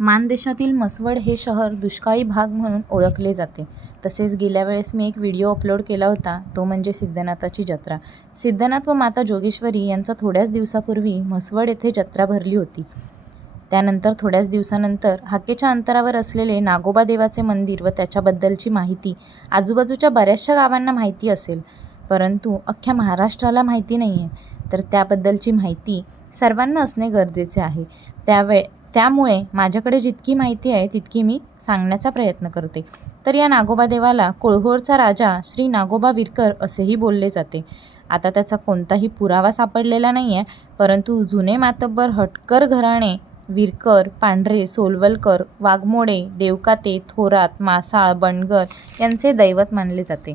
मानदेशातील म्हसवड हे शहर दुष्काळी भाग म्हणून ओळखले जाते. तसेच गेल्या वेळेस मी एक व्हिडिओ अपलोड केला होता, तो म्हणजे सिद्धनाथाची जत्रा. सिद्धनाथ व माता जोगेश्वरी यांचा थोड्याच दिवसापूर्वी म्हसवड येथे जत्रा भरली होती. त्यानंतर थोड्याच दिवसानंतर हाकेच्या अंतरावर असलेले नागोबा देवाचे मंदिर व त्याच्याबद्दलची माहिती आजूबाजूच्या बऱ्याचशा गावांना माहिती असेल, परंतु अख्ख्या महाराष्ट्राला माहिती नाही आहे. तर त्याबद्दलची माहिती सर्वांना असणे गरजेचे आहे. त्यामुळे माझ्याकडे जितकी माहिती आहे तितकी मी सांगण्याचा प्रयत्न करते. तर या नागोबा देवाला कोळहोरचा राजा श्री नागोबा विरकर असेही बोलले जाते. आता त्याचा कोणताही पुरावा सापडलेला नाही आहे, परंतु जुने मातब्बर हटकर घराणे विरकर, पांढरे, सोलवलकर, वाघमोडे, देवकाते, थोरात, मासाळ, बंडगर यांचे दैवत मानले जाते.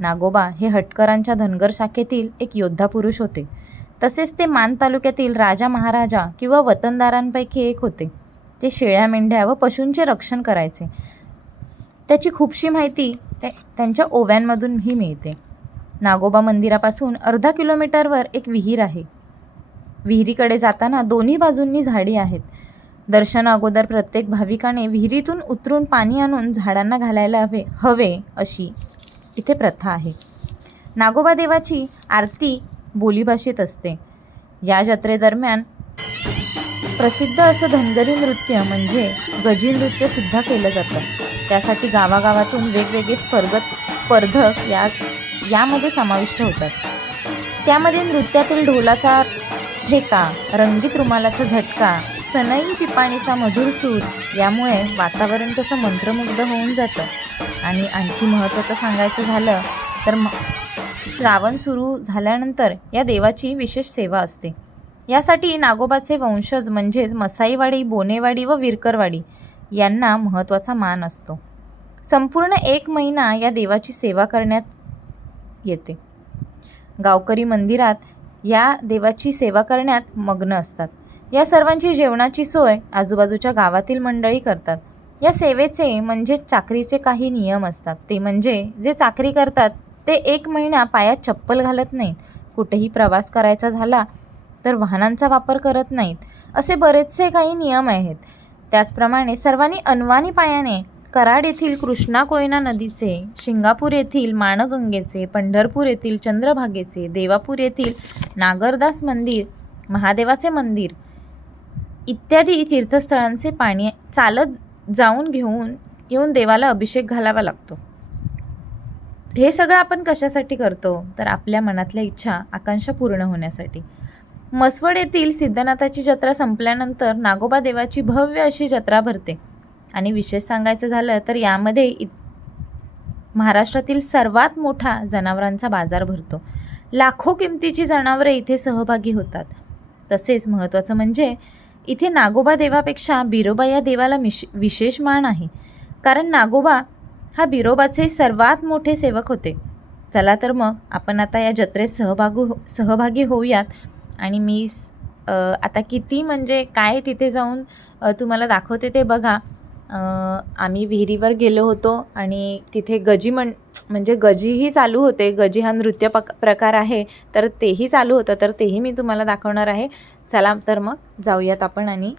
नागोबा हे हटकरांच्या धनगर शाखेतील एक योद्धा पुरुष होते. तसेच ते मान तालुक्यातील राजा महाराजा किंवा वतनदारांपैकी एक होते. ते शेळ्या, मेंढ्या व पशूंचे रक्षण करायचे. त्याची खूपशी माहिती त्यांच्या ओव्यांमधूनही मिळते. नागोबा मंदिरापासून अर्धा किलोमीटरवर एक विहीर आहे. विहिरीकडे जाताना दोन्ही बाजूंनी झाडी आहेत. दर्शना अगोदर प्रत्येक भाविकाने विहिरीतून उतरून पाणी आणून झाडांना घालायला हवे अशी इथे प्रथा आहे. नागोबा देवाची आरती बोलीभाषेत असते. या जत्रेदरम्यान प्रसिद्ध असं धनगरी नृत्य म्हणजे गजी नृत्य सुद्धा केलं जातं. त्यासाठी गावागावातून वेगवेगळे स्पर्धक यामध्ये समाविष्ट होतात. त्यामध्ये नृत्यातील ढोलाचा ठेका, रंगीत रुमालाचा झटका, सनई पिपाणीचा मधुर सूर यामुळे वातावरण तसं मंत्रमुग्ध होऊन जातं. आणि आणखी महत्त्वाचं सांगायचं झालं तर श्रावण सुरू झाल्यानंतर या देवाची विशेष सेवा असते. यासाठी नागोबाचे वंशज म्हणजेच मसाईवाडी, बोनेवाडी व विरकरवाडी यांना महत्त्वाचा मान असतो. संपूर्ण 1 महिना या देवाची सेवा करण्यात येते. गावकरी मंदिरात या देवाची सेवा करण्यात मग्न असतात. या सर्वांची जेवणाची सोय आजूबाजूच्या गावातील मंडळी करतात. या सेवेचे म्हणजे चाकरीचे काही नियम असतात. ते म्हणजे जे चाकरी करतात ते 1 महिना पायात चप्पल घालत नाहीत, कुठेही प्रवास करायचा झाला तर वाहनांचा वापर करत नाहीत, असे बरेचसे काही नियम आहेत. त्याचप्रमाणे सर्वांनी अनवाणी पायाने कराड येथील कृष्णा कोयना नदीचे, शिंगापूर येथील माणगंगेचे, पंढरपूर येथील चंद्रभागेचे, देवापूर येथील नागरदास मंदिर, महादेवाचे मंदिर इत्यादी तीर्थस्थळांचे पाणी चालत जाऊन घेऊन देवाला अभिषेक घालावा लागतो. हे सगळं आपण कशासाठी करतो तर आपल्या मनातल्या इच्छा, आकांक्षा पूर्ण होण्यासाठी. म्हसवड येथील सिद्धनाथाची जत्रा संपल्यानंतर नागोबा देवाची भव्य अशी जत्रा भरते. आणि विशेष सांगायचं झालं तर यामध्ये महाराष्ट्रातील सर्वात मोठा जनावरांचा बाजार भरतो. लाखो किमतीची जनावरे इथे सहभागी होतात. तसेच महत्त्वाचं म्हणजे इथे नागोबा देवापेक्षा बिरोबा या देवाला विशेष मान आहे. कारण नागोबा हा बिरोबाचे सर्वात मोठे सेवक होते. चला तर मग आपण आता या जत्रेत सहभागी होऊयात. आणि मी आता किती म्हणजे काय तिथे जाऊन तुम्हाला दाखवते ते बघा. आम्ही विहिरीवर गेलो होतो आणि तिथे म्हणजे गजीही चालू होते. गजी हा नृत्य प्रकार आहे, तर तेही चालू होतं, तर तेही मी तुम्हाला दाखवणार आहे. चला तर मग जाऊयात आपण. आणि